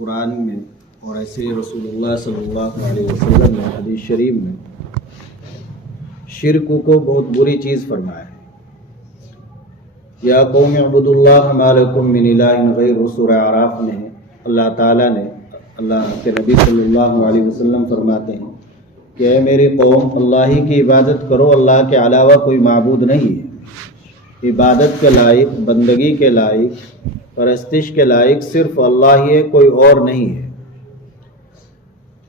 قرآن میں اور ایسے رسول اللہ صلی اللہ علیہ وسلم نے حدیث شریف میں شرک کو بہت بری چیز فرمایا ہے۔ یا قوم اعبدوا اللہ ما لکم من الہ غیرہ، سورہ اعراف میں اللہ تعالیٰ نے اللہ کے نبی صلی اللہ علیہ وسلم فرماتے ہیں کہ اے میری قوم، اللہ ہی کی عبادت کرو، اللہ کے علاوہ کوئی معبود نہیں ہے۔ عبادت کے لائق، بندگی کے لائق، پرستش کے لائق صرف اللہ ہی ہے، کوئی اور نہیں ہے۔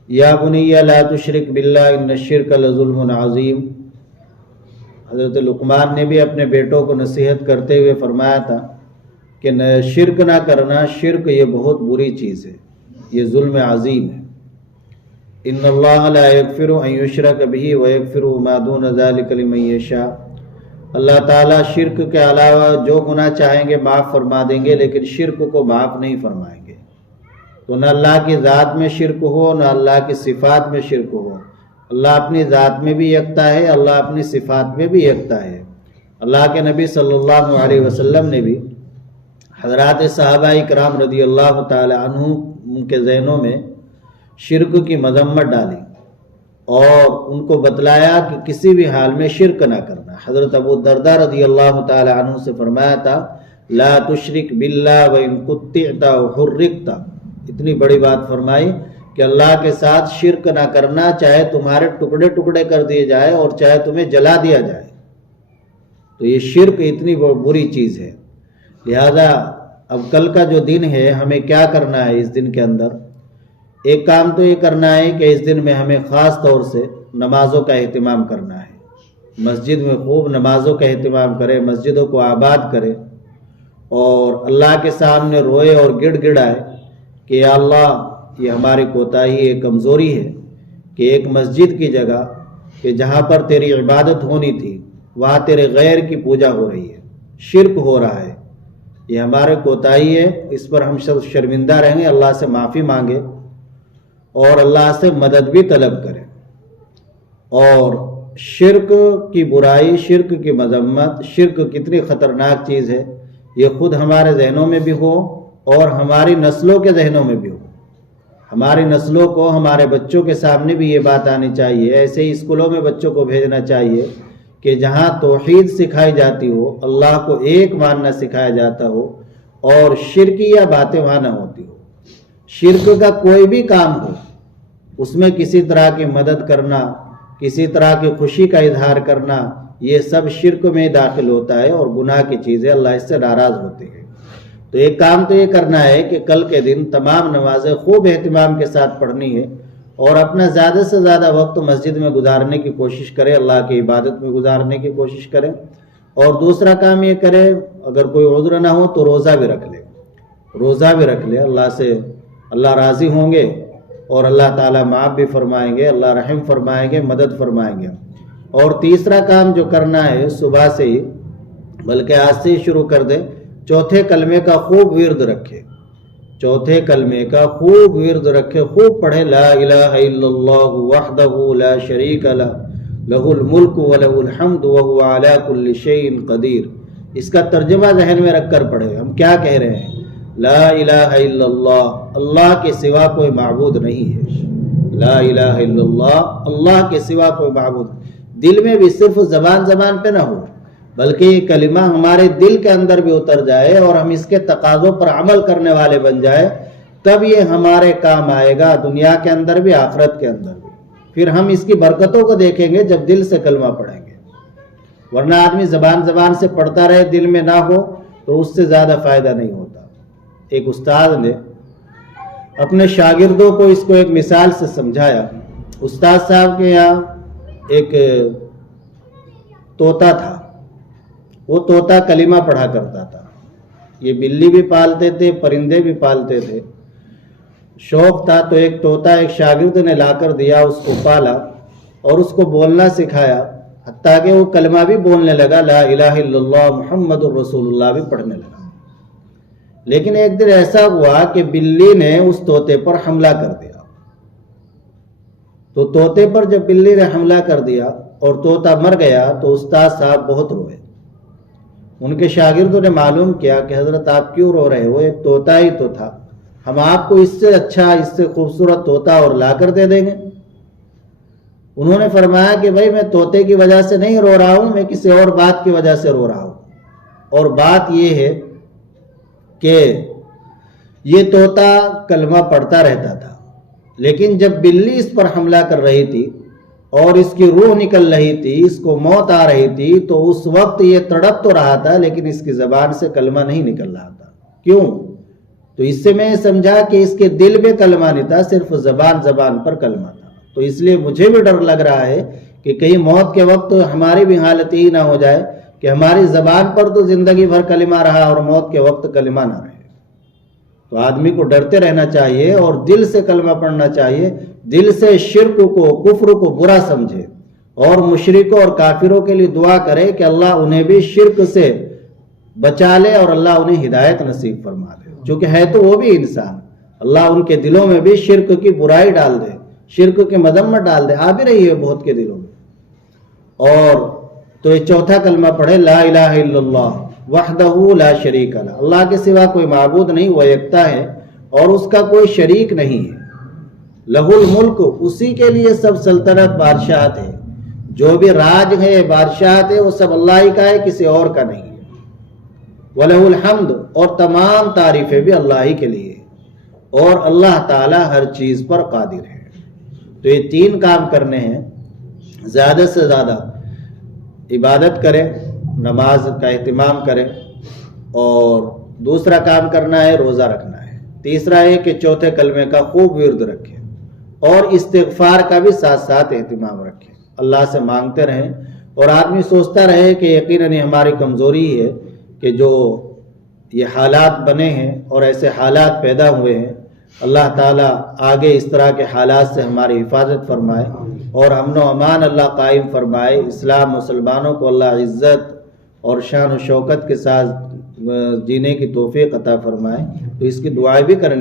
یا بنی لا تشرک باللہ ان الشرک لظلم عظیم، حضرت لقمان نے بھی اپنے بیٹوں کو نصیحت کرتے ہوئے فرمایا تھا کہ شرک نہ کرنا، شرک یہ بہت بری چیز ہے، یہ ظلم عظیم ہے۔ ان اللہ لا یغفر ان یشرک بہ ویغفر ما دون ذلک لمن یشاء، اللہ تعالیٰ شرک کے علاوہ جو گناہ چاہیں گے معاف فرما دیں گے، لیکن شرک کو معاف نہیں فرمائیں گے۔ تو نہ اللہ کی ذات میں شرک ہو، نہ اللہ کی صفات میں شرک ہو۔ اللہ اپنی ذات میں بھی یکتا ہے، اللہ اپنی صفات میں بھی یکتا ہے۔ اللہ کے نبی صلی اللہ علیہ وسلم نے بھی حضرات صحابہ کرام رضی اللہ تعالی عنہ کے ذہنوں میں شرک کی مذمت ڈالی اور ان کو بتلایا کہ کسی بھی حال میں شرک نہ کرنا۔ حضرت ابو الدرداء رضی اللہ تعالی عنہ سے فرمایا تھا لا تشرک باللہ وان قطعت وحرقت، اتنی بڑی بات فرمائی کہ اللہ کے ساتھ شرک نہ کرنا، چاہے تمہارے ٹکڑے ٹکڑے کر دیے جائے اور چاہے تمہیں جلا دیا جائے۔ تو یہ شرک اتنی بری چیز ہے۔ لہذا اب کل کا جو دن ہے، ہمیں کیا کرنا ہے اس دن کے اندر؟ ایک کام تو یہ کرنا ہے کہ اس دن میں ہمیں خاص طور سے نمازوں کا اہتمام کرنا ہے۔ مسجد میں خوب نمازوں کا اہتمام کرے، مسجدوں کو آباد کرے اور اللہ کے سامنے روئے اور گڑ گڑائے کہ یا اللہ، یہ ہماری کوتاہی ہے، کمزوری ہے کہ ایک مسجد کی جگہ کہ جہاں پر تیری عبادت ہونی تھی وہاں تیرے غیر کی پوجا ہو رہی ہے، شرک ہو رہا ہے۔ یہ ہمارے کوتاہی ہے، اس پر ہم سب شرمندہ رہیں گے، اللہ سے معافی مانگے اور اللہ سے مدد بھی طلب کریں۔ اور شرک کی برائی، شرک کی مذمت، شرک کتنی خطرناک چیز ہے، یہ خود ہمارے ذہنوں میں بھی ہو اور ہماری نسلوں کے ذہنوں میں بھی ہو۔ ہماری نسلوں کو، ہمارے بچوں کے سامنے بھی یہ بات آنی چاہیے۔ ایسے ہی اسکولوں میں بچوں کو بھیجنا چاہیے کہ جہاں توحید سکھائی جاتی ہو، اللہ کو ایک ماننا سکھایا جاتا ہو اور شرکیہ باتیں وہاں نہ ہوتی ہو۔ شرک کا کوئی بھی کام ہو، اس میں کسی طرح کی مدد کرنا، کسی طرح کی خوشی کا اظہار کرنا، یہ سب شرک میں داخل ہوتا ہے اور گناہ کی چیزیں، اللہ اس سے ناراض ہوتے ہیں۔ تو ایک کام تو یہ کرنا ہے کہ کل کے دن تمام نمازیں خوب اہتمام کے ساتھ پڑھنی ہے اور اپنا زیادہ سے زیادہ وقت مسجد میں گزارنے کی کوشش کرے، اللہ کی عبادت میں گزارنے کی کوشش کرے۔ اور دوسرا کام یہ کرے، اگر کوئی عذر نہ ہو تو روزہ بھی رکھ لے، روزہ بھی رکھ لے، اللہ سے اللہ راضی ہوں گے اور اللہ تعالیٰ معاف بھی فرمائیں گے، اللہ رحم فرمائیں گے، مدد فرمائیں گے۔ اور تیسرا کام جو کرنا ہے صبح سے ہی، بلکہ آج سے ہی شروع کر دے، چوتھے کلمے کا خوب ورد رکھے، چوتھے کلمے کا خوب ورد رکھے، خوب پڑھے لا الہ الا اللہ وحدہ لا شریک لہ لہ الملک ولہ الحمد وہو علی کل شیء قدیر۔ اس کا ترجمہ ذہن میں رکھ کر پڑھے۔ ہم کیا کہہ رہے ہیں؟ لا الہ الا اللہ، اللہ کے سوا کوئی معبود نہیں ہے۔ لا الہ الا اللہ، اللہ کے سوا کوئی معبود، دل میں بھی صرف زبان پہ نہ ہو بلکہ یہ کلمہ ہمارے دل کے اندر بھی اتر جائے اور ہم اس کے تقاضوں پر عمل کرنے والے بن جائے، تب یہ ہمارے کام آئے گا، دنیا کے اندر بھی آخرت کے اندر بھی۔ پھر ہم اس کی برکتوں کو دیکھیں گے جب دل سے کلمہ پڑھیں گے۔ ورنہ آدمی زبان سے پڑھتا رہے، دل میں نہ ہو تو اس سے زیادہ فائدہ نہیں ہوتا۔ ایک استاد نے اپنے شاگردوں کو اس کو ایک مثال سے سمجھایا۔ استاد صاحب کے یہاں ایک طوطا تھا، وہ طوطا کلمہ پڑھا کرتا تھا۔ یہ بلی بھی پالتے تھے، پرندے بھی پالتے تھے۔ شوق تھا تو ایک طوطا ایک شاگرد نے لا کر دیا، اس کو پالا اور اس کو بولنا سکھایا، حتیٰ کہ وہ کلمہ بھی بولنے لگا، لا الہ الا اللہ محمد الرسول اللہ بھی پڑھنے لگا۔ لیکن ایک دن ایسا ہوا کہ بلی نے اس طوطے پر حملہ کر دیا۔ تو طوطے پر جب بلی نے حملہ کر دیا اور طوطا مر گیا تو استاد صاحب بہت روئے۔ ان کے شاگردوں نے معلوم کیا کہ حضرت آپ کیوں رو رہے ہو، ایک طوطا ہی تو تھا، ہم آپ کو اس سے اچھا، اس سے خوبصورت طوطا اور لا کر دے دیں گے؟ انہوں نے فرمایا کہ بھائی میں طوطے کی وجہ سے نہیں رو رہا ہوں، میں کسی اور بات کی وجہ سے رو رہا ہوں، اور بات یہ ہے کہ یہ طوطا کلمہ پڑھتا رہتا تھا، لیکن جب بلی اس پر حملہ کر رہی تھی اور اس کی روح نکل رہی تھی، اس کو موت آ رہی تھی، تو اس وقت یہ تڑپ تو رہا تھا لیکن اس کی زبان سے کلمہ نہیں نکل رہا تھا۔ کیوں؟ تو اس سے میں سمجھا کہ اس کے دل میں کلمہ نہیں تھا، صرف زبان پر کلمہ تھا۔ تو اس لیے مجھے بھی ڈر لگ رہا ہے کہ کہیں موت کے وقت ہماری بھی حالت ہی نہ ہو جائے کہ ہماری زبان پر تو زندگی بھر کلمہ رہا اور موت کے وقت کلمہ نہ رہے۔ تو آدمی کو ڈرتے رہنا چاہیے اور دل سے کلمہ پڑھنا چاہیے، دل سے شرک کو، کفر کو برا سمجھے، اور مشرکوں اور کافروں کے لیے دعا کرے کہ اللہ انہیں بھی شرک سے بچا لے اور اللہ انہیں ہدایت نصیب فرما دے، چونکہ ہے تو وہ بھی انسان، اللہ ان کے دلوں میں بھی شرک کی برائی ڈال دے، شرک کی مذمت ڈال دے، آ بھی رہی ہے بہت کے دلوں میں۔ اور تو یہ چوتھا کلمہ پڑھے، لا الہ الا اللہ وحدہ لا شریک لہ، اللہ کے سوا کوئی معبود نہیں، وہ یکتا ہے اور اس کا کوئی شریک نہیں ہے۔ لہ الملک، اسی کے لیے سب سلطنت بادشاہت ہے، جو بھی راج ہے، بادشاہت ہے، وہ سب اللہ ہی کا ہے، کسی اور کا نہیں ہے۔ وَلَهُ الْحَمْدُ، اور تمام تعریفیں بھی اللہ ہی کے لیے، اور اللہ تعالی ہر چیز پر قادر ہے۔ تو یہ تین کام کرنے ہیں، زیادہ سے زیادہ عبادت کریں، نماز کا اہتمام کریں، اور دوسرا کام کرنا ہے روزہ رکھنا ہے، تیسرا ہے کہ چوتھے کلمے کا خوب ورد رکھیں، اور استغفار کا بھی ساتھ ساتھ اہتمام رکھیں، اللہ سے مانگتے رہیں، اور آدمی سوچتا رہے کہ یقیناً یہ ہماری کمزوری ہے کہ جو یہ حالات بنے ہیں اور ایسے حالات پیدا ہوئے ہیں، اللہ تعالیٰ آگے اس طرح کے حالات سے ہماری حفاظت فرمائے اور امن و امان اللہ قائم فرمائے، اسلام مسلمانوں کو اللہ عزت اور شان و شوکت کے ساتھ جینے کی توفیق عطا فرمائے۔ تو اس کی دعائیں بھی کرنی